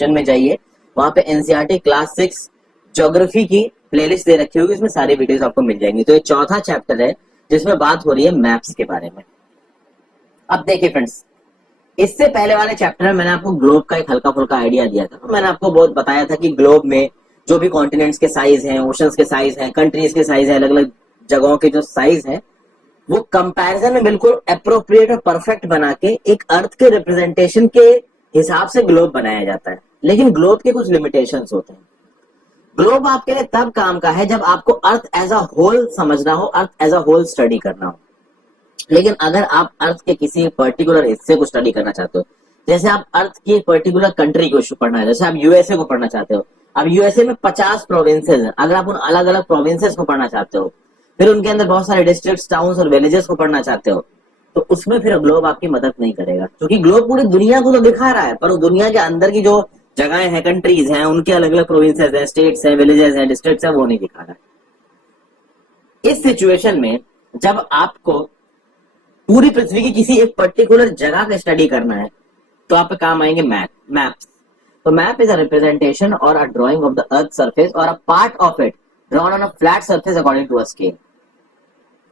Description में जाइए, वहां पे एनसीईआरटी क्लास 6 ज्योग्राफी की प्लेलिस्ट दे रखी होगी, इसमें सारी वीडियोस आपको मिल जाएंगी। तो ये चौथा चैप्टर है जिसमें बात हो रही है मैप्स के बारे में। अब देखिए फ्रेंड्स, इससे पहले वाले चैप्टर में मैंने आपको ग्लोब का एक हल्का फुल्का आइडिया दिया था। मैंने आपको बहुत बताया था कि ग्लोब में जो भी कॉन्टिनेंट्स के साइज हैं, ओशंस के साइज हैं, कंट्रीज के साइज हैं, अलग अलग जगहों के जो साइज है वो कंपैरिजन में बिल्कुल अप्रोप्रिएट और परफेक्ट बना के एक अर्थ के रिप्रेजेंटेशन के हिसाब से ग्लोब बनाया जाता है। लेकिन ग्लोब के कुछ लिमिटेशंस होते हैं। ग्लोब आपके लिए तब काम का है जब आपको अर्थ एज अ होल समझना हो, earth as a whole study करना हो। लेकिन अगर आप अर्थ के किसी पर्टिकुलर हिस्से को स्टडी करना चाहते हो, जैसे आप अर्थ की एक पर्टिकुलर कंट्री को पढ़ना है, जैसे आप यूएसए को पढ़ना चाहते हो, अब यूएसए में 50 प्रोविंसेस हैं, अगर आप उन अलग अलग प्रोविंसेस को पढ़ना चाहते हो, फिर उनके अंदर बहुत सारे डिस्ट्रिक्ट्स, टाउन्स और विलेजेस को पढ़ना चाहते हो, तो उसमें फिर ग्लोब आपकी मदद नहीं करेगा, क्योंकि ग्लोब पूरी दुनिया को तो दिखा रहा है, पर उस दुनिया के अंदर की जो जगहें हैं, कंट्रीज हैं, उनके अलग अलग प्रोविंसेस हैं, स्टेट्स हैं, विलेजेस हैं, डिस्ट्रिक्ट्स हैं, वो नहीं दिखा रहा है। इस सिचुएशन में जब आपको पूरी पृथ्वी की किसी एक पर्टिकुलर जगह का स्टडी करना है, तो आप पे काम आएंगे मैप्स। तो map is a representation or a drawing of the earth surface or a part of it drawn on a flat surface according to a scale.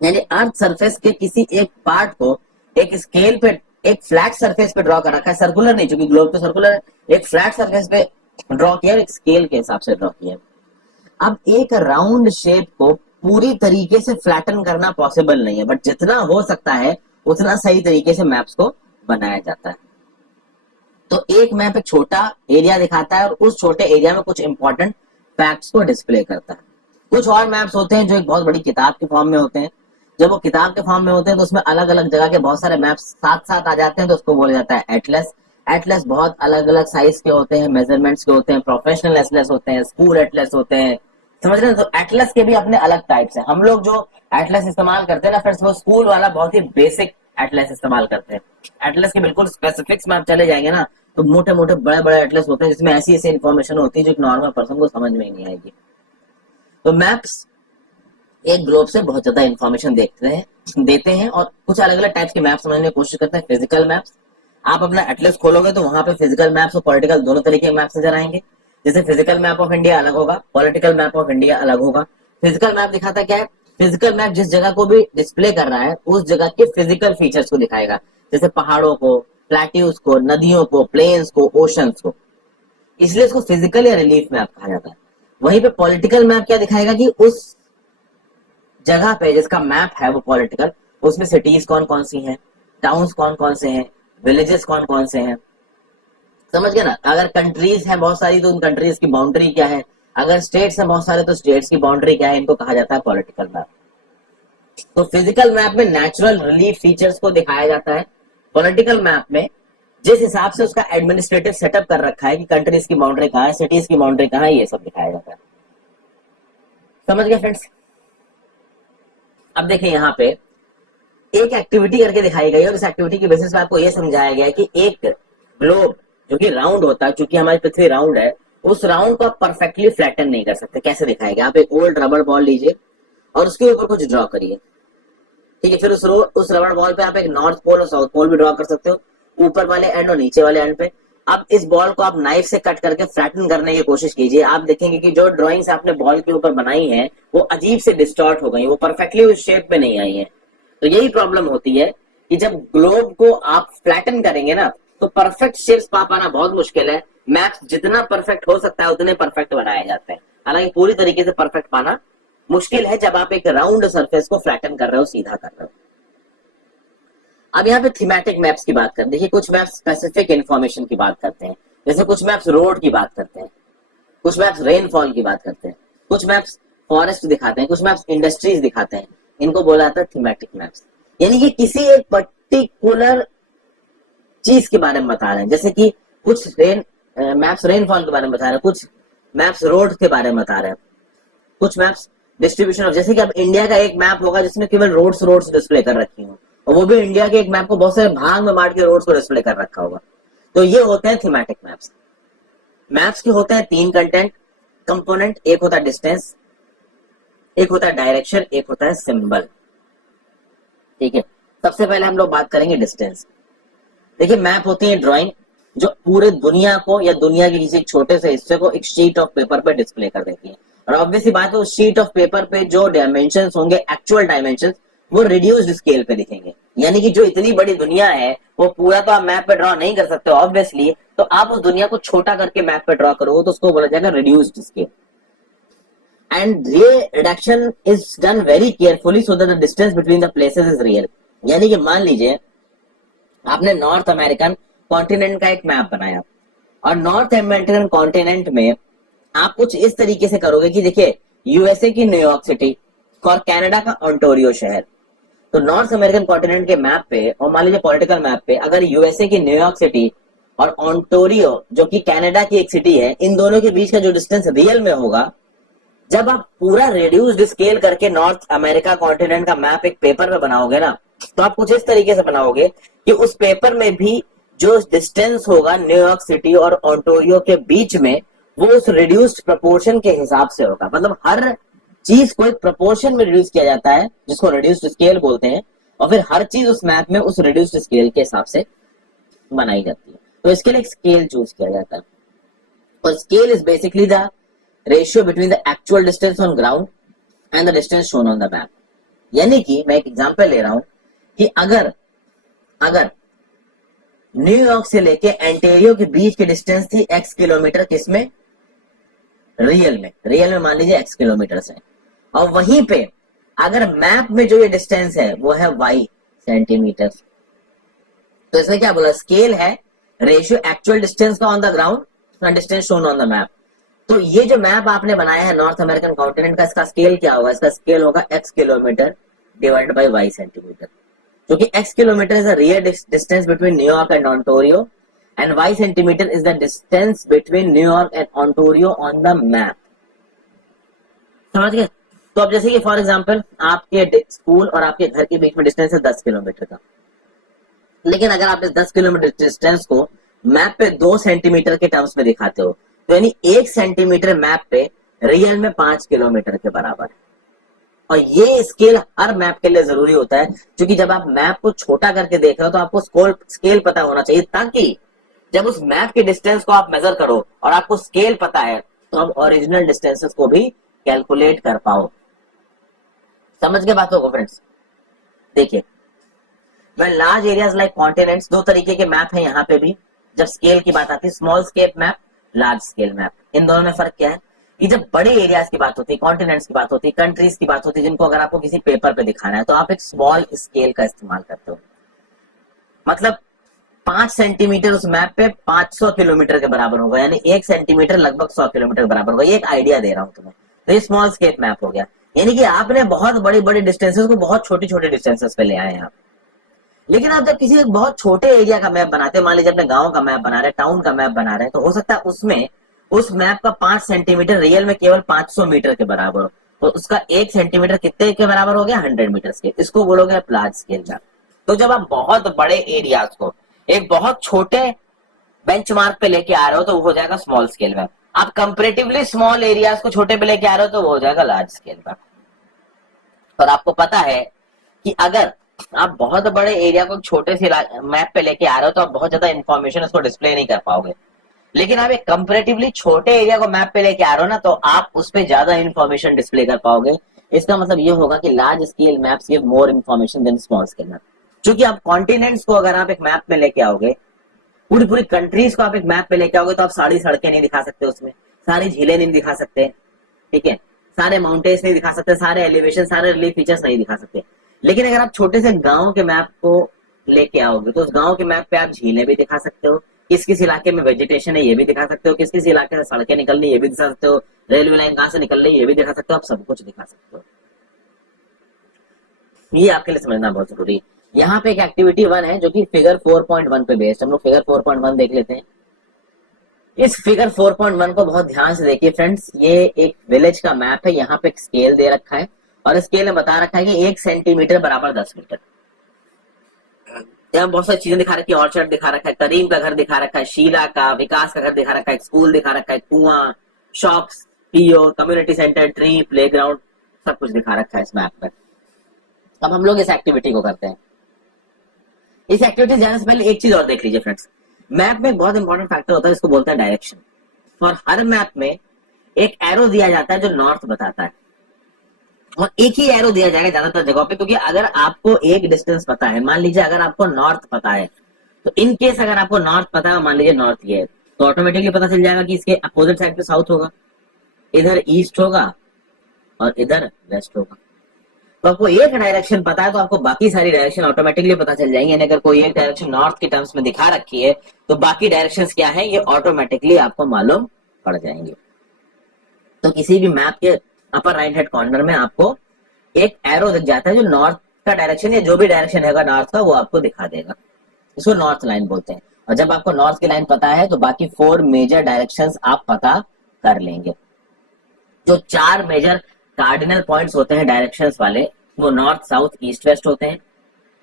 यानी अर्थ सरफेस के किसी एक पार्ट को एक स्केल पे, एक फ्लैट सरफेस पे draw कर रखा है, सर्कुलर नहीं, क्योंकि ग्लोब तो सर्कुलर है, एक फ्लैट सरफेस पे ड्रॉ किया है, एक स्केल के हिसाब से ड्रॉ किया है। अब एक राउंड शेप को पूरी तरीके से फ्लैटन करना पॉसिबल नहीं है, बट जितना हो सकता है उतना सही तरीके से मैप्स को बनाया जाता है। तो एक मैप एक छोटा एरिया दिखाता है और उस छोटे एरिया में कुछ इंपॉर्टेंट फैक्ट्स को डिस्प्ले करता है। कुछ और मैप्स होते हैं जो एक बहुत बड़ी किताब के फॉर्म में होते हैं। जब वो किताब के फॉर्म में होते हैं तो उसमें अलग अलग जगह के बहुत सारे मैप्स साथ साथ आ जाते हैं, तो उसको बोला जाता है एटलस। एटलस बहुत अलग अलग साइज के होते हैं, मेजरमेंट्स के होते हैं, प्रोफेशनल एटलस होते हैं, स्कूल एटलस होते हैं, समझ रहे हैं। तो एटलस के भी अपने अलग टाइप्स हैं। हम लोग जो एटलस इस्तेमाल करते हैं ना फ्रेंड्स, वो स्कूल वाला बहुत ही बेसिक एटलस इस्तेमाल करते हैं। एटलस के बिल्कुल स्पेसिफिक्स में आप चले जाएंगे ना, तो मोटे मोटे बड़े बड़े एटलस होते हैं जिसमें ऐसी ऐसी इन्फॉर्मेशन होती है जो एक नॉर्मल पर्सन को समझ में ही नहीं आएगी। तो मैप्स एक ग्लोब से बहुत ज्यादा इन्फॉर्मेशन देते हैं और कुछ अलग अलग टाइप्स के मैप समझने की कोशिश करते हैं। फिजिकल मैप्स, आप अपना एटलस खोलोगे तो वहां पे फिजिकल मैप्स और पॉलिटिकल दोनों तरीके के मैप्स नजर आएंगे। जैसे फिजिकल मैप ऑफ इंडिया अलग होगा, पॉलिटिकल मैप ऑफ इंडिया अलग होगा। फिजिकल मैप दिखाता क्या है? फिजिकल मैप जिस जगह को भी डिस्प्ले कर रहा है उस जगह के फिजिकल फीचर्स को दिखाएगा, जैसे पहाड़ों को, प्लेट्यूज को, नदियों को, प्लेन्स को, ओशंस को, इसलिए इसको फिजिकल या रिलीफ मैप कहा जाता है। वहीं पे पॉलिटिकल मैप क्या दिखाएगा कि उस जगह पे जिसका मैप है वो पॉलिटिकल, उसमें सिटीज कौन कौन सी हैं, टाउन्स कौन कौन से हैं, विलेजेस कौन कौन से हैं, समझ गए ना। अगर कंट्रीज हैं बहुत सारी तो उन कंट्रीज की बाउंड्री क्या है, अगर स्टेट्स हैं बहुत सारे तो स्टेट्स की बाउंड्री क्या है, इनको कहा जाता है पॉलिटिकल मैप। तो फिजिकल मैप में नेचुरल रिलीफ फीचर्स को दिखाया जाता है। पॉलिटिकल मैप में जिस हिसाब से उसका एडमिनिस्ट्रेटिव सेटअप कर रखा है कि कंट्रीज की बाउंड्री कहाँ है, सिटीज की बाउंड्री कहाँ है, ये सब दिखाया जाता है। समझ गए फ्रेंड्स। अब देखिए यहाँ पे एक एक्टिविटी करके दिखाई गई और इस एक्टिविटी की बेसिस पे आपको यह समझाया गया कि एक ग्लोब जो कि राउंड होता है, क्योंकि हमारी पृथ्वी राउंड है, उस राउंड को आप परफेक्टली फ्लैटन नहीं कर सकते। कैसे दिखाएगा? आप एक ओल्ड रबड़ बॉल लीजिए और उसके ऊपर कुछ ड्रॉ करिए, ठीक है। फिर उस रबड़ बॉल पे आप एक नॉर्थ पोल और साउथ पोल भी ड्रॉ कर सकते हो, ऊपर वाले एंड और नीचे वाले एंड पे। अब इस बॉल को आप नाइफ से कट करके फ्लैटन करने की कोशिश कीजिए। आप देखेंगे कि जो ड्राइंग्स आपने बॉल के ऊपर बनाई है वो अजीब से डिस्टॉर्ट हो गई, वो परफेक्टली उस शेप में नहीं आई है। तो यही प्रॉब्लम होती है कि जब ग्लोब को आप फ्लैटन करेंगे ना तो परफेक्ट शेप्स पा पाना बहुत मुश्किल है। मैप्स जितना परफेक्ट हो सकता है उतने परफेक्ट बनाए जाते हैं, हालांकि पूरी तरीके से परफेक्ट पाना मुश्किल है जब आप एक राउंड सरफेस को फ्लैटन कर रहे हो, सीधा कर रहे हो। अब यहाँ पे थीमेटिक मैप्स की बात करते हैं। देखिए कुछ मैप्स स्पेसिफिक इंफॉर्मेशन की बात करते हैं, जैसे कुछ मैप्स रोड की बात करते हैं, कुछ मैप्स रेनफॉल की बात करते हैं, कुछ मैप्स फॉरेस्ट दिखाते हैं, कुछ मैप्स इंडस्ट्रीज दिखाते हैं। इनको बोला जाता है थीमेटिक मैप्स। यानी कि किसी एक पर्टिकुलर चीज के बारे में बता रहे हैं, जैसे कि कुछ मैप्स रेनफॉल के बारे में बता रहे हैं, कुछ मैप्स रोड के बारे में बता रहे हैं, कुछ मैप्स डिस्ट्रीब्यूशन ऑफ, जैसे कि अब इंडिया का एक मैप होगा जिसमें केवल रोड्स डिस्प्ले कर रखी हो, और वो भी इंडिया के एक मैप को बहुत सारे भाग में बांट के रोड्स को डिस्प्ले कर रखा होगा। तो ये होते हैं थीमेटिक मैप्स। मैप्स के होते हैं 3 कंटेंट कंपोनेंट, एक होता है डिस्टेंस, एक होता है डायरेक्शन, एक होता है सिंबल, ठीक है। सबसे पहले हम लोग बात करेंगे डिस्टेंस। देखिए मैप होती है ड्राइंग, जो पूरे दुनिया को या दुनिया के किसी छोटे से हिस्से को एक शीट ऑफ पेपर पे डिस्प्ले कर देती है। और ऑब्वियसली बात है, उस शीट ऑफ पेपर पे जो डायमेंशंस होंगे, एक्चुअल डायमेंशंस, वो रिड्यूस्ड स्केल पे दिखेंगे। यानी कि जो इतनी बड़ी दुनिया है वो पूरा तो आप मैप पे ड्रॉ नहीं कर सकते ऑब्वियसली, तो आप उस दुनिया को छोटा करके मैप पे ड्रॉ करोगे तो उसको बोला जाएगा रिड्यूस्ड स्केल। एंड ये reduction is done very carefully so that the distance between the places is real. यानी कि मान लीजिए आपने नॉर्थ अमेरिकन कॉन्टिनेंट का एक मैप बनाया और नॉर्थ अमेरिकन कॉन्टिनेंट में आप कुछ इस तरीके से करोगे कि देखिए यूएसए की न्यूयॉर्क सिटी और कनाडा का ओंटारियो शहर, तो नॉर्थ अमेरिकन कॉन्टिनेंट के मैप पे और मान लीजिए पॉलिटिकल मैप पे अगर यूएसए की न्यूयॉर्क सिटी और ओंटारियो जो कि कनाडा की एक सिटी है, इन दोनों के बीच का जो डिस्टेंस रियल में होगा, जब आप पूरा रिड्यूस्ड स्केल करके नॉर्थ अमेरिका कॉन्टिनेंट का मैप एक पेपर में बनाओगे ना, तो आप कुछ इस तरीके से बनाओगे कि उस पेपर में भी जो डिस्टेंस होगा न्यूयॉर्क सिटी और ओंटारियो के बीच में, वो उस रिड्यूस्ड प्रोपोर्शन के हिसाब से होगा। मतलब हर चीज को एक प्रोपोर्शन में रिड्यूस किया जाता है जिसको रिड्यूस्ड स्केल बोलते हैं, और फिर हर चीज उस मैप में उस रिड्यूस्ड स्केल के हिसाब से बनाई जाती है। तो इसके लिए एक स्केल चूज किया जाता है, और scale is basically the ratio between the actual distance on ground and the distance shown on the map. यानी कि मैं एक एग्जांपल ले रहा हूं कि अगर न्यूयॉर्क से लेके ओंटारियो के बीच की डिस्टेंस थी x किलोमीटर, किसमें? रियल में मान लीजिए x किलोमीटर है, और वहीं पे अगर मैप में जो ये डिस्टेंस है वो है y सेंटीमीटर। तो इसने क्या बोला? स्केल है रेशियो एक्चुअल डिस्टेंस का on the ground, distance shown on the map. तो ये जो मैप आपने बनाया है नॉर्थ अमेरिकन कॉन्टिनेंट का, इसका स्केल क्या होगा? इसका स्केल होगा x kilometre divided by y centimetre, क्योंकि x kilometre is the real distance between New York and Ontario and y centimetre is the distance between New York and Ontario on the map. समझ गए? तो अब जैसे कि फॉर एग्जांपल आपके school और आपके घर के बीच में डिस्टेंस है 10 किलोमीटर का, लेकिन अगर आप इस 10 किलोमीटर डिस्टेंस को मैप पे 2 सेंटीमीटर के टर्म्स में दिखाते हो, तो यानी 1 सेंटीमीटर मैप पे रियल में 5 किलोमीटर के बराबर है। और ये स्केल हर मैप के लिए जरूरी होता है, क्योंकि जब आप मैप को छोटा करके देख रहे हो तो आपको स्केल पता होना चाहिए, ताकि जब उस मैप के डिस्टेंस को आप मेजर करो और आपको स्केल पता है तो आप ओरिजिनल डिस्टेंसेस को भी कैलकुलेट कर पाओ। समझ के बातों को फ्रेंड्स? देखिए, मैं लार्ज एरियाज लाइक कॉन्टिनेंट्स, 2 तरीके के मैप है यहाँ पे भी जब स्केल की बात आती है, small scale map, large scale map. इन दोनों में फर्क क्या है कि जब बड़े एरियाज की बात होती है, कॉन्टिनेंट्स की बात होती है, कंट्रीज की बात होती है, जिनको अगर आपको किसी पेपर पे दिखाना है तो आप एक स्मॉल स्केल का इस्तेमाल करते हो। मतलब 5 सेंटीमीटर उस मैप पे 500 किलोमीटर के बराबर होगा, यानी 1 सेंटीमीटर लगभग 100 किलोमीटर के बराबर होगा। ये एक आइडिया दे रहा हूं तुम्हें। तो ये स्मॉल स्केल मैप हो गया, यानी कि आपने बहुत बड़ी बड़ी डिस्टेंसेस को बहुत छोटी छोटी डिस्टेंसेस पे ले आए हैं आप। लेकिन आप जब किसी एक बहुत छोटे एरिया का मैप बनाते हैं, मान लीजिए अपने गांव का मैप बना रहे हैं, टाउन का मैप बना रहे हैं, तो हो सकता है उसमें उस मैप का 5 सेंटीमीटर रियल में केवल 500 मीटर के बराबर हो, तो उसका 1 सेंटीमीटर कितने के बराबर हो गया? 100 मीटर के। इसको बोलोगे आप लार्ज स्केल मैप। तो जब आप बहुत बड़े एरियाज को एक बहुत छोटे बेंचमार्क पे लेके आ रहे हो तो वो हो जाएगा स्मॉल स्केल मैप। आप कंपैरेटिवली स्मॉल एरियाज को छोटे पे लेके आ रहे हो तो वो हो जाएगा लार्ज स्केल मैप। और आपको पता है कि अगर आप बहुत बड़े एरिया को छोटे से मैप पे लेके आ रहे हो तो आप बहुत ज्यादा इंफॉर्मेशन उसको डिस्प्ले नहीं कर पाओगे, लेकिन आप एक कंपैरेटिवली छोटे एरिया को मैप पे लेके आ रहे हो ना, तो आप उस पे ज्यादा इंफॉर्मेशन डिस्प्ले कर पाओगे। इसका मतलब ये होगा कि large scale maps give more information than small scale map. क्योंकि आप कॉन्टिनेंट्स को अगर आप एक मैप में लेके आओगे, पूरी पूरी कंट्रीज को आप एक मैप पे लेके आओगे, तो आप सारी सड़कें नहीं दिखा सकते, उसमें सारी झीलें नहीं दिखा सकते, ठीक है, सारे माउंटेन्स नहीं दिखा सकते, सारे एलिवेशन, सारे रिलीफ फीचर्स नहीं दिखा सकते। लेकिन अगर आप छोटे से गांव के मैप को लेके आओगे तो उस गांव के मैप पे आप झीलें भी दिखा सकते हो, किस किस इलाके में वेजिटेशन है ये भी दिखा सकते हो, किस किस इलाके से सड़कें निकल रही है ये भी दिखा सकते हो, रेलवे लाइन कहां से निकल रही है ये भी दिखा सकते हो, आप सब कुछ दिखा सकते हो। ये आपके लिए समझना बहुत जरूरी है। यहाँ पे एक एक्टिविटी 1 है जो कि फिगर 4.1 पे बेस्ड। हम लोग फिगर 4.1 देख लेते हैं। इस फिगर 4.1 को बहुत ध्यान से देखिए फ्रेंड्स। ये एक विलेज का मैप है, यहाँ पे एक स्केल दे रखा है और स्केल में बता रखा है कि 1 सेंटीमीटर बराबर 10 मीटर। यहाँ बहुत सारी चीजें दिखा रखी है, ऑर्चर्ड दिखा रखा है, करीम का घर दिखा रखा है, शीला का, विकास का घर दिखा रखा है, स्कूल दिखा रखा है, कुआं, shops, PO, community centre, tree, playground, सब कुछ दिखा रखा है इस मैप पर। अब हम लोग इस एक्टिविटी को करते हैं। इस एक्टिविटी जाने से पहले एक चीज और देख लीजिए फ्रेंड्स। मैप में एक बहुत इंपॉर्टेंट फैक्टर होता है जिसको बोलते हैं डायरेक्शन। और हर मैप में एक एरो दिया जाता है जो नॉर्थ बताता है, और एक ही एरो दिया जाएगा ज्यादातर जगहों पे, क्योंकि अगर आपको एक डिस्टेंस पता है, मान लीजिए अगर आपको नॉर्थ पता है, तो इन केस अगर आपको नॉर्थ पता है, मान लीजिए नॉर्थ ये है, तो ऑटोमेटिकली पता चल जाएगा कि इसके अपोजिट साइड पे साउथ होगा, इधर ईस्ट होगा और इधर वेस्ट होगा। तो आपको एक डायरेक्शन पता है तो आपको बाकी सारी डायरेक्शन ऑटोमेटिकली पता चल जाएंगे। यानी अगर कोई एक डायरेक्शन नॉर्थ के टर्म्स में दिखा रखी है तो बाकी डायरेक्शंस क्या है ये ऑटोमेटिकली आपको मालूम पड़ जाएंगे। तो किसी भी मैप के अपर राइट हैंड कॉर्नर में आपको एक एरो दिख जाता है जो नॉर्थ का डायरेक्शन या जो भी डायरेक्शन है नॉर्थ का वो आपको दिखा देगा, इसको नॉर्थ लाइन बोलते हैं। और जब आपको नॉर्थ की लाइन पता है तो बाकी 4 मेजर डायरेक्शंस आप पता कर लेंगे। जो 4 मेजर कार्डिनल पॉइंट्स होते हैं डायरेक्शंस वाले वो नॉर्थ, साउथ, ईस्ट, वेस्ट होते हैं,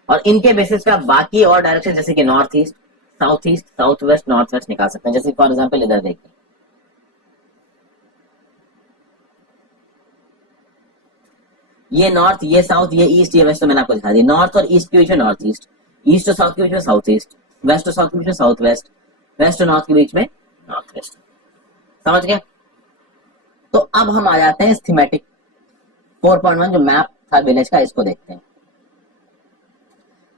और इनके बेसिस पे आप बाकी और डायरेक्शन जैसे कि north east, south west, north west निकाल सकते हैं। जैसे फॉर एग्जांपल इधर देखिए, ये नॉर्थ, ये साउथ, ये ईस्ट, ये वेस्ट, तो मैंने आपको दिखा दिया। नॉर्थ और ईस्ट के बीच में नॉर्थ ईस्ट, ईस्ट और साउथ के बीच में साउथ ईस्ट, वेस्ट और साउथ के बीच में साउथ वेस्ट, वेस्ट और नॉर्थ के बीच में नॉर्थ वेस्ट। समझ गए? तो अब हम आ जाते हैं थीमेटिक 4.1 जो मैप था विलेज का, इसको देखते हैं।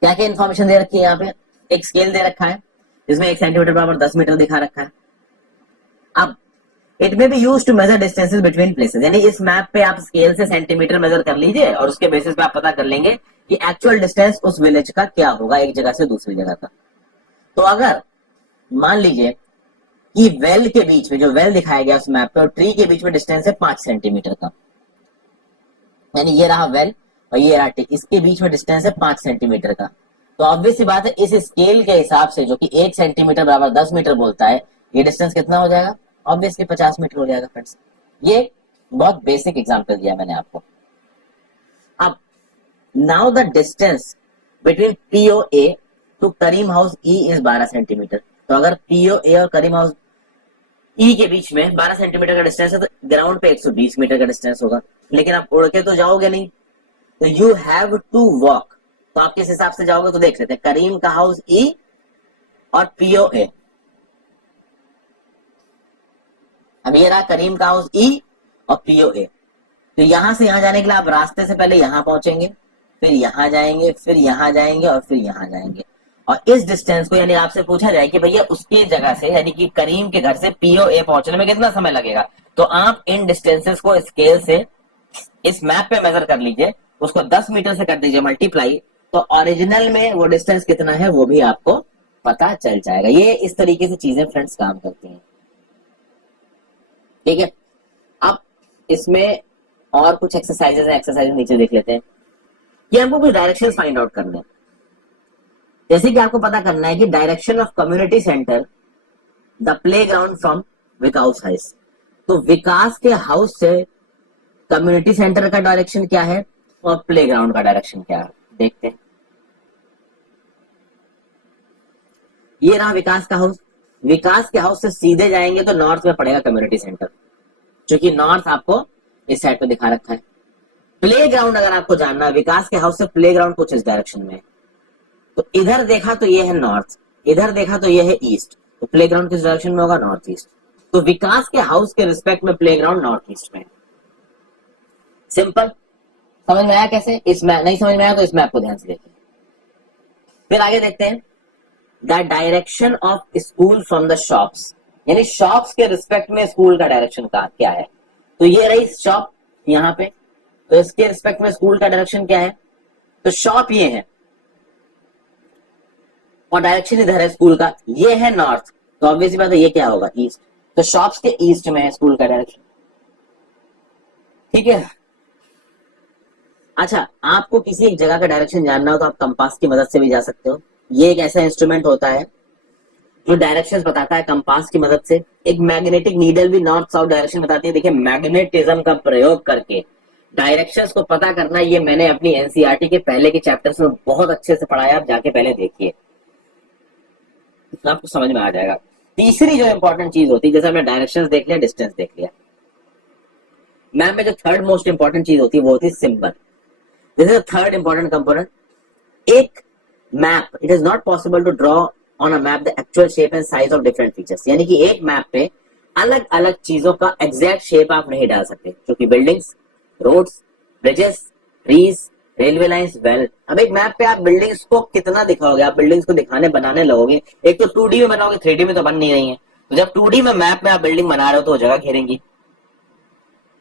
क्या क्या इन्फॉर्मेशन दे रखी है यहाँ पे? एक स्केल दे रखा है जिसमें 1 सेंटीमीटर बराबर 10 मीटर दिखा रखा है। अब it may be used to measure distances between places, यानी इस मैप पे आप स्केल से सेंटीमीटर मेजर कर लीजिए और उसके बेसिस पे आप पता कर लेंगे कि एक्चुअल डिस्टेंस उस विलेज का क्या होगा एक जगह से दूसरी जगह का। तो अगर मान लीजिए कि वेल के बीच में, जो वेल दिखाया गया उस मैप पे और ट्री के बीच में डिस्टेंस है 5 सेंटीमीटर का, यानी ये रहा वेल और ये रहा ट्री, इसके बीच में डिस्टेंस है 5 सेंटीमीटर का। तो ऑब्वियस सी बात है इस स्केल के हिसाब से जो कि 1 सेंटीमीटर बराबर 10 मीटर बोलता है, ये डिस्टेंस कितना हो जाएगा? ऑब्वियसली 50 मीटर हो जाएगा फ्रेंड्स। ये बहुत बेसिक एग्जांपल दिया मैंने आपको। अब now the distance between POA to Karim house E is 12 centimetre. तो अगर POA और करीम हाउस E के बीच में 12 सेंटीमीटर का डिस्टेंस है तो ग्राउंड पे 120 मीटर का डिस्टेंस होगा, लेकिन आप उड़ के तो जाओगे नहीं, तो यू हैव टू वॉक। तो आप किस हिसाब से जाओगे? तो देख लेते हैं, करीम का हाउस E और POA। अब ये रहा करीम का हाउस E और POA। तो यहां से यहां जाने के लिए आप रास्ते से पहले यहां पहुंचेंगे, फिर यहां जाएंगे, फिर यहां जाएंगे और फिर यहां जाएंगे। और इस डिस्टेंस को, यानी आपसे पूछा जाए कि भैया उसकी जगह से, यानी कि करीम के घर से POA पहुंचने में कितना समय लगेगा, तो आप इन डिस्टेंसेस को स्केल से इस मैप पे मेजर कर लीजिए, उसको 10 मीटर से कर दीजिए मल्टीप्लाई, तो ओरिजिनल में वो डिस्टेंस कितना है वो भी आपको पता चल जाएगा। ये इस तरीके से चीजें फ्रेंड्स काम करती हैं। ठीक है, अब इसमें और कुछ एक्सरसाइजेस हैं, एक्सरसाइज नीचे देख लेते हैं कि हमको कुछ डायरेक्शंस फाइंड आउट करने हैं। जैसे कि आपको पता करना है कि direction of community centre the playground from Vikas house. तो विकास के हाउस से कम्युनिटी सेंटर का डायरेक्शन क्या है और प्लेग्राउंड का डायरेक्शन क्या है, देखते हैं। ये रहा विकास का हाउस। विकास के हाउस से सीधे जाएंगे तो नॉर्थ में पड़ेगा कम्युनिटी सेंटर, क्योंकि नॉर्थ आपको इस साइड पे दिखा रखा है। प्लेग्राउंड अगर आपको जानना है, विकास के हाउस से प्लेग्राउंड कुछ इस डायरेक्शन में है। तो इधर देखा तो ये है नॉर्थ, इधर देखा तो ये है ईस्ट, तो प्लेग्राउंड किस डायरेक्शन में होगा? North east. तो विकास के हाउस के रिस्पेक्ट में प्लेग्राउंड नॉर्थ ईस्ट में। सिंपल, समझ में आया कैसे? इस मैप नहीं समझ में आया तो इस मैप को ध्यान से देखिए। फिर आगे देखते हैं, the direction of school from the shops, यानी शॉप्स के रिस्पेक्ट में स्कूल का डायरेक्शन का क्या है। तो ये रही शॉप यहाँ पे, तो इसके रिस्पेक्ट में स्कूल का डायरेक्शन क्या है? तो शॉप ये है और डायरेक्शन इधर है स्कूल का, ये है नॉर्थ, तो ऑब्वियसली बात है ये क्या होगा? ईस्ट। तो शॉप्स के ईस्ट में है स्कूल का डायरेक्शन। ठीक है, अच्छा, आपको किसी एक जगह का डायरेक्शन जानना हो तो आप कंपास की मदद से भी जा सकते हो। ये एक ऐसा इंस्ट्रूमेंट होता है जो डायरेक्शंस बताता है कंपास की मदद से। एक मैग्नेटिक नीडल भी नॉर्थ साउथ डायरेक्शन बताती है। देखिए, मैग्नेटिज्म का प्रयोग करके डायरेक्शंस को पता करना, ये मैंने अपनी एनसीईआरटी के पहले के चैप्टर्स में बहुत अच्छे से पढ़ाया, आप जाके पहले देखिए, आपको समझ में आ जाएगा। तीसरी जो इंपॉर्टेंट चीज होती है, जैसे हमने डायरेक्शंस देख लिया, डिस्टेंस देख लिया, मैम में जो थर्ड मोस्ट इंपॉर्टेंट चीज होती है वो होती है symbol. This is the third important component. एक map, it is not possible to draw on a map the actual shape and size of different features, यानी कि एक मैप पे अलग अलग चीजों का एग्जैक्ट शेप आप नहीं डाल सकते, क्योंकि buildings, roads, bridges, trees, railway lines, well, अब एक मैप पे आप बिल्डिंग्स को कितना दिखाओगे, आप बिल्डिंग्स को दिखाने बनाने लगोगे, एक तो 2D में बनाओगे, 3D में तो बन नहीं रही है, तो जब 2D में मैप में आप बिल्डिंग बना रहे हो तो वो जगह घेरेंगी,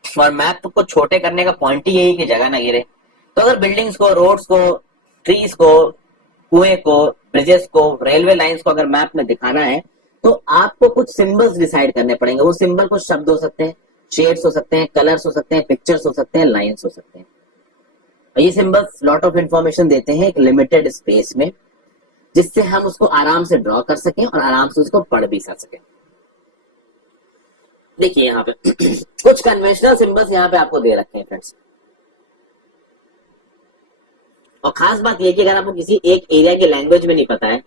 और मैप को छोटे करने का पॉइंट ही यही कि जगह ना घेरे। तो अगर बिल्डिंग्स को, रोड्स को, ट्रीज को, कुएं को, ब्रिजेस को, रेलवे लाइंस को अगर मैप में दिखाना है तो आपको कुछ सिंबल्स डिसाइड करने पड़ेंगे। वो सिंबल कुछ शब्द हो सकते हैं, शेड्स हो सकते हैं, कलर्स हो सकते हैं, पिक्चर्स हो सकते हैं, लाइंस हो सकते हैं। और ये सिंबल्स लॉट ऑफ इंफॉर्मेशन देते हैं एक लिमिटेड स्पेस में, जिससे हम उसको आराम से ड्रॉ कर सकें और आराम से उसको पढ़ भी सकें। देखिए यहाँ पे कुछ कन्वेंशनल सिंबल्स यहाँ पे आपको दे रखे हैं फ्रेंड्स, और खास बात यह कि अगर आपको किसी एक एरिया की लैंग्वेज में नहीं पता है,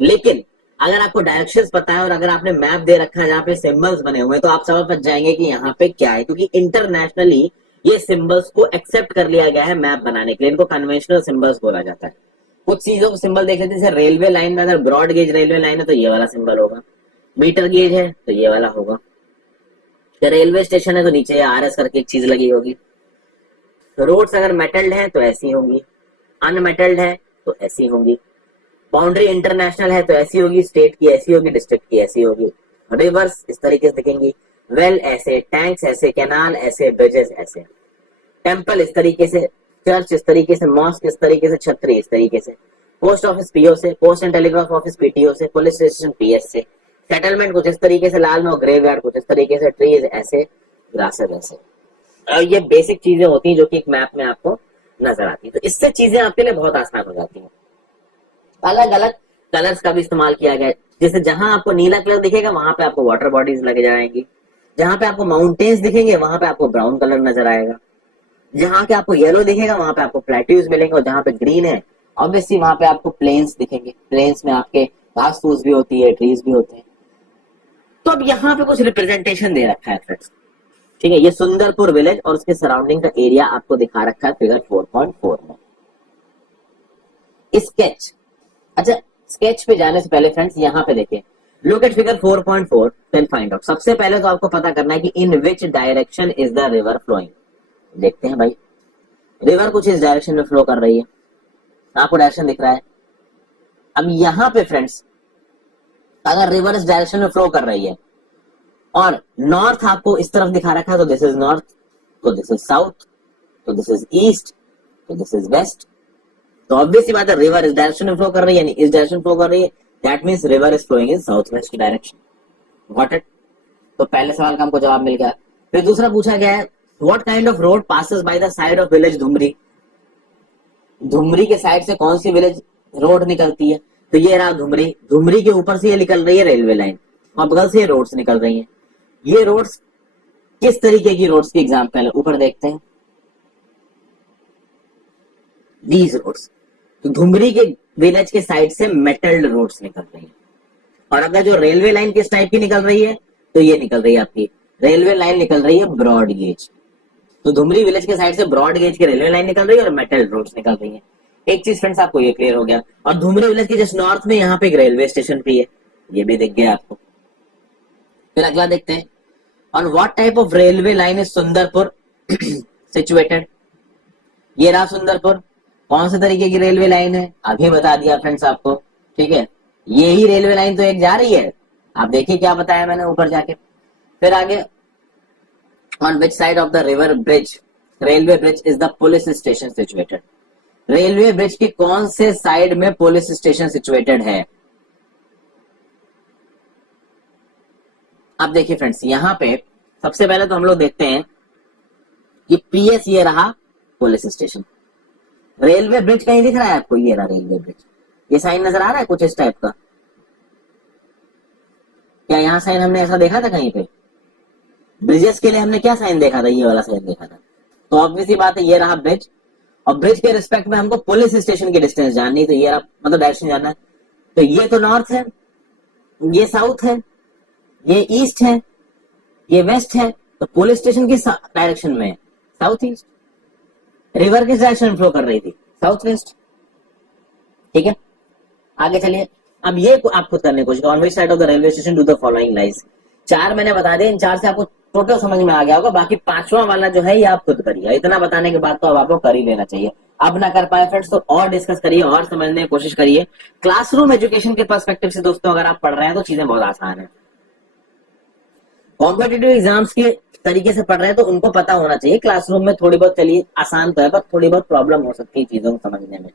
लेकिन अगर आपको डायरेक्शंस पता है और अगर आपने मैप दे रखा है जहाँ पे सिंबल्स बने हुए हैं, तो आप समझ जाएंगे कि यहाँ पे क्या है, क्योंकि इंटरनेशनली ये सिंबल्स को एक्सेप्ट कर लिया गया है मैप बनाने के लिए। इनको कन्वेंशनल सिंबल्स बोला जाता है। कुछ चीजों को सिंबल देख लेते हैं, जैसे रेलवे लाइन में अगर ब्रॉड गेज रेलवे लाइन है तो ये वाला सिंबल होगा, मीटर गेज है तो ये वाला होगा, रेलवे स्टेशन है तो नीचे RS करके एक चीज लगी होगी, रोड्स अगर मेटल्ड है तो ऐसी होंगी, अनमेटल्ड है तो ऐसी होंगी, बाउंड्री इंटरनेशनल है तो ऐसी होगी, स्टेट की ऐसी होगी, डिस्ट्रिक्ट की ऐसी होगी, रिवर्स इस तरीके से दिखेंगी, वेल ऐसे, टैंक्स ऐसे, कैनाल ऐसे, ब्रिजेस ऐसे, टेंपल इस तरीके से, चर्च इस तरीके से, मॉस्क इस तरीके से, छतरी इस तरीके से, पोस्ट ऑफिस PO से, post and telegraph office PTO से, पुलिस स्टेशन PS से, सेटलमेंट कुछ इस तरीके से लाल में और ग्रेवयार्ड कुछ इस तरीके से, ट्रीज ऐसे, ग्रासेस ऐसे। और ये बेसिक चीजें होती हैं जो कि एक मैप में आपको नजर आती है, तो इससे चीजें आपके लिए बहुत आसान हो जाती हैं। अलग अलग कलर्स का भी इस्तेमाल किया गया है, जैसे जहां आपको नीला कलर दिखेगा वहां पे आपको वाटर बॉडीज लगे जाएंगी, जहां पे आपको माउंटेन्स दिखेंगे वहां पे आपको ब्राउन कलर नजर आएगा, जहां पे आपको येलो दिखेगा वहां पे आपको प्लेट्यूज मिलेंगे, और जहां पे ग्रीन है ऑब्वियसली वहां पे आपको प्लेन्स दिखेंगे। प्लेन्स में आपके घास फूस भी होती है, ट्रीज भी होते हैं। तो अब यहाँ पे कुछ रिप्रेजेंटेशन दे रखा है फ्रेंड्स, ठीक है। ये सुंदरपुर विलेज और उसके सराउंडिंग का एरिया आपको दिखा रखा है फिगर 4.4 में। स्केच, अच्छा स्केच पे जाने से पहले फ्रेंड्स यहाँ पे देखिए, look at figure 4.4 then find out. सबसे पहले तो आपको पता करना है कि in which direction is the river flowing. देखते हैं भाई, रिवर कुछ इस डायरेक्शन में फ्लो कर रही है, आपको डायरेक्शन दिख रहा है। अब यहाँ पे फ्रेंड्स अगर रिवर इस डायरेक्शन में फ्लो कर रही है और नॉर्थ आपको इस तरफ दिखा रखा है, तो दिस इज नॉर्थ, तो दिस इज साउथ, तो दिस इज ईस्ट, तो दिस इज वेस्ट। तो ऑब्वियस सी बात है रिवर इस डायरेक्शन में फ्लो कर रही है, यानी इस डायरेक्शन फ्लो कर रही है, that means river is flowing in south west direction. Got it? तो पहले सवाल का हमको जवाब मिल गया। फिर दूसरा पूछा गया है, what kind of road passes by the side of village Dhumri. Dhumri के साइड से कौन सी विलेज रोड निकलती है? तो ये रहा धुमरी, धुमरी के ऊपर से ये निकल रही है रेलवे लाइन और बगल से ये रोड्स निकल रही हैं। ये रोड्स किस तरीके की रोड्स की एग्जांपल है, ऊपर देखते हैं। दीज रोड्स, तो धुमरी के विलेज के साइड से मेटल्ड रोड्स निकल रही हैं। और अगर जो रेलवे लाइन किस टाइप की निकल रही है, तो ये निकल रही है आपकी रेलवे लाइन निकल रही है ब्रॉड गेज। तो धुमरी विलेज के साइड से ब्रॉड गेज की रेलवे लाइन निकल रही है और मेटल रोड्स निकल रही है। एक चीज फ्रेंड्स आपको ये क्लियर हो गया। और धुमरी विलेज के जस्ट नॉर्थ में यहाँ पे एक रेलवे स्टेशन भी है, ये भी दिख गया आपको। फिर अगला देखते हैं, on what type of railway line is Sundarpur situated. ये रहा सुंदरपुर, कौन से तरीके की रेलवे लाइन है अभी बता दिया फ्रेंड्स आपको, ठीक है। ये ही रेलवे लाइन तो एक जा रही है, आप देखिए क्या बताया मैंने ऊपर जाके। फिर आगे, on which side of the river bridge railway bridge is the police station situated. Railway bridge के कौन से साइड में पुलिस स्टेशन सिचुएटेड है? अब देखिए फ्रेंड्स, यहाँ पे सबसे पहले तो हम लोग देखते हैं कि PS ये रहा पुलिस स्टेशन। रेलवे ब्रिज कहीं दिख रहा है आपको? ये रहा रेलवे ब्रिज, ये साइन नजर आ रहा है कुछ इस टाइप का? क्या यहाँ साइन हमने ऐसा देखा था कहीं पे? ब्रिजेस के लिए हमने क्या साइन देखा था? ये वाला साइन देखा था। तो ऑब्वियसली बात है ये रहा ब्रिज, और ब्रिज के रिस्पेक्ट में हमको पुलिस स्टेशन की डिस्टेंस जाननी, तो ये रहा मतलब डायरेक्शन जानना है। तो ये तो नॉर्थ है, ये साउथ है, ये ईस्ट है, ये वेस्ट है, तो पुलिस स्टेशन किस डायरेक्शन में है? South east. रिवर किस डायरेक्शन में फ्लो कर रही थी? South west. ठीक है, आगे चलिए। अब ये आप खुद करने की कोशिश करो। On which side of the railway station do the following lies. 4 मैंने बता दिए, इन 4 से आपको टोटल समझ में आ गया होगा। बाकी 5वां वाला जो है ये आप खुद करिए। इतना बताने के बाद तो अब आपको कर ही लेना चाहिए। अब ना कर पाए फ्रेंड्स तो और डिस्कस करिए और समझने की कोशिश करिए। क्लासरूम एजुकेशन के पर्सपेक्टिव से दोस्तों अगर आप पढ़ रहे हैं तो चीजें बहुत आसान है। कॉम्पिटिटिव एग्जाम्स के तरीके से पढ़ रहे हैं तो उनको पता होना चाहिए। क्लासरूम में थोड़ी बहुत चलिए आसान तो है, पर थोड़ी बहुत प्रॉब्लम हो सकती है चीजों को समझने में।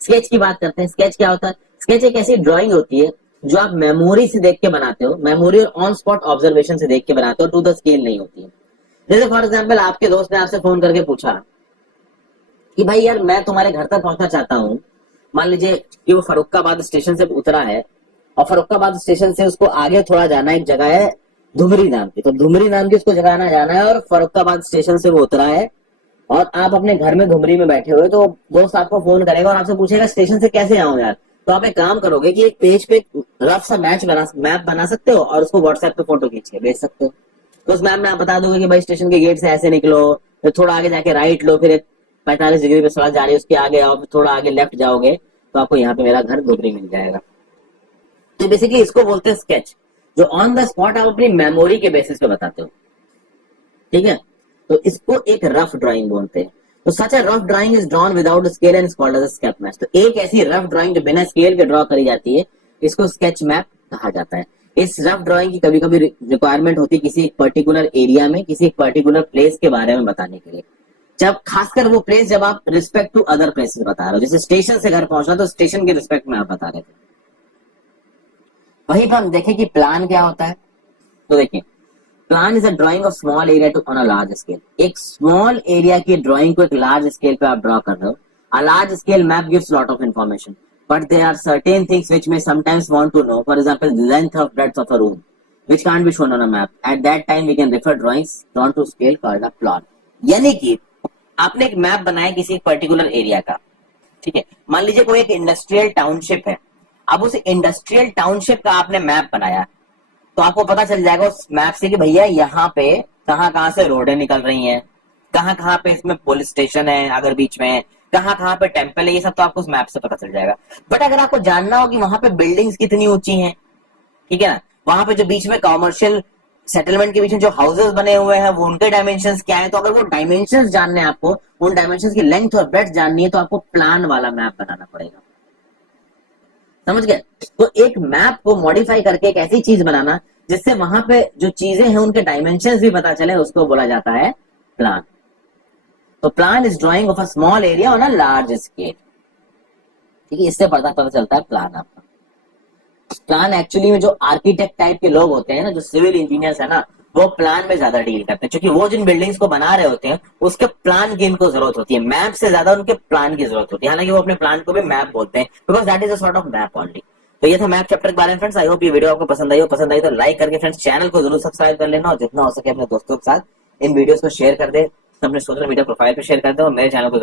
स्केच की बात करते हैं। स्केच क्या होता है? स्केच एक ऐसी ड्राइंग होती है जो आप मेमोरी से देख के बनाते हो, मेमोरी और ऑन स्पॉट ऑब्जर्वेशन से देख के बनाते हो, टू द स्केल नहीं होती है। जैसे फॉर एग्जाम्पल आपके दोस्त ने आपसे फोन करके पूछा कि भाई यार मैं तुम्हारे घर तक पहुंचना चाहता हूँ। मान लीजिए कि वो फर्रुखाबाद स्टेशन से उतरा है और फर्रुखाबाद स्टेशन से उसको आगे थोड़ा जाना, एक जगह है धुमरी नाम की, तो धुमरी नाम की उसको जगह जाना है और फर्रुखाबाद स्टेशन से वो उतरा है और आप अपने घर में धुमरी में बैठे हुए, तो दोस्त आपको फोन करेगा और आपसे पूछेगा स्टेशन से कैसे आऊं यार। तो आप एक काम करोगे कि एक पेज पे रफ सा मैप बना सकते हो और उसको व्हाट्सएप पे फोटो खींच के भेज सकते हो। तो उस मैप में आप बता दोगे कि भाई स्टेशन के गेट से ऐसे निकलो, फिर थोड़ा आगे जाके राइट लो, फिर 45 डिग्री पे सड़क जा रही है उसके आगे आओ, फिर थोड़ा आगे लेफ्ट जाओगे तो आपको यहाँ पे मेरा घर धुमरी मिल जाएगा। तो बेसिकली इसको बोलते हैं स्केच, जो ऑन द स्पॉट आप अपनी मेमोरी के बेसिस पे बताते हो। ठीक है, तो इसको एक रफ ड्राइंग बोलते हैं। तो such a rough drawing is drawn without scale and is called as a sketch map. तो एक ऐसी रफ ड्राइंग जो बिना स्केल के ड्रॉ करी जाती है इसको स्केच मैप कहा जाता है। इस रफ ड्राइंग की कभी कभी रिक्वायरमेंट होती है किसी पर्टिकुलर एरिया में, किसी पर्टिकुलर प्लेस के बारे में बताने के लिए। जब खासकर वो प्लेस जब आप रिस्पेक्ट टू अदर प्लेसेस बता रहे हो, जैसे स्टेशन से घर पहुंचना तो स्टेशन के रिस्पेक्ट में आप बता रहे थे। वहीं पर हम देखें कि प्लान क्या होता है। तो देखिए, plan is a drawing of small area to on a large scale. एक स्मॉल एरिया की ड्राइंग को एक लार्ज स्केल पे आप ड्रॉ कर रहे हो। A large scale map gives lot of information, but there are certain things which may sometimes want to know, for example the length of breadth of a room which can't be shown on a map. At that time we can refer drawings drawn to scale called a plan. यानी कि आपने एक map बनाया किसी particular area का, ठीक है। मान लीजिए कोई एक इंडस्ट्रियल टाउनशिप है। अब उस इंडस्ट्रियल टाउनशिप का आपने मैप बनाया तो आपको पता चल जाएगा उस मैप से कि भैया यहाँ पे कहाँ से रोडें निकल रही हैं, कहाँ पे इसमें पुलिस स्टेशन है, अगर बीच में कहाँ पे टेम्पल है, ये सब तो आपको उस मैप से पता चल जाएगा। बट अगर आपको जानना हो कि वहां पे बिल्डिंग्स कितनी ऊंची हैं, ठीक है ना, वहां पे जो बीच में कॉमर्शियल सेटलमेंट के बीच में जो हाउसेस बने हुए हैं वो उनके डायमेंशंस क्या है, तो अगर वो डायमेंशंस जानने हैं आपको, उन डायमेंशंस की लेंथ और ब्रेड्थ जाननी है तो आपको प्लान वाला मैप बनाना पड़ेगा। समझ गए? तो एक मैप को मॉडिफाई करके एक ऐसी चीज बनाना जिससे वहां पे जो चीजें हैं उनके डायमेंशंस भी पता चले, उसको बोला जाता है प्लान। तो plan is drying of a small area on a large scale. ठीक है, इससे पता चलता है प्लान आपका। प्लान एक्चुअली में जो आर्किटेक्ट टाइप के लोग होते हैं ना, जो सिविल इंजीनियर्स है ना, वो प्लान में ज्यादा डील करते हैं, क्योंकि वो जिन बिल्डिंग्स को बना रहे होते हैं उसके प्लान की इनको जरूरत होती है, मैप से ज्यादा उनके प्लान की जरूरत होती है। हालांकि वो अपने प्लान को भी मैप बोलते हैं, because that is a sort of map only. तो ये था मैप चैप्टर के बारे में फ्रेंड्स। आई होप ये वीडियो आपको पसंद आई तो लाइक करके फ्रेंड्स चैनल को जरूर सब्सक्राइब कर लेना और जितना हो सके अपने दोस्तों के साथ इन वीडियोस को शेयर कर दे, अपने सोशल मीडिया प्रोफाइल पे शेयर कर दे और मेरे चैनल को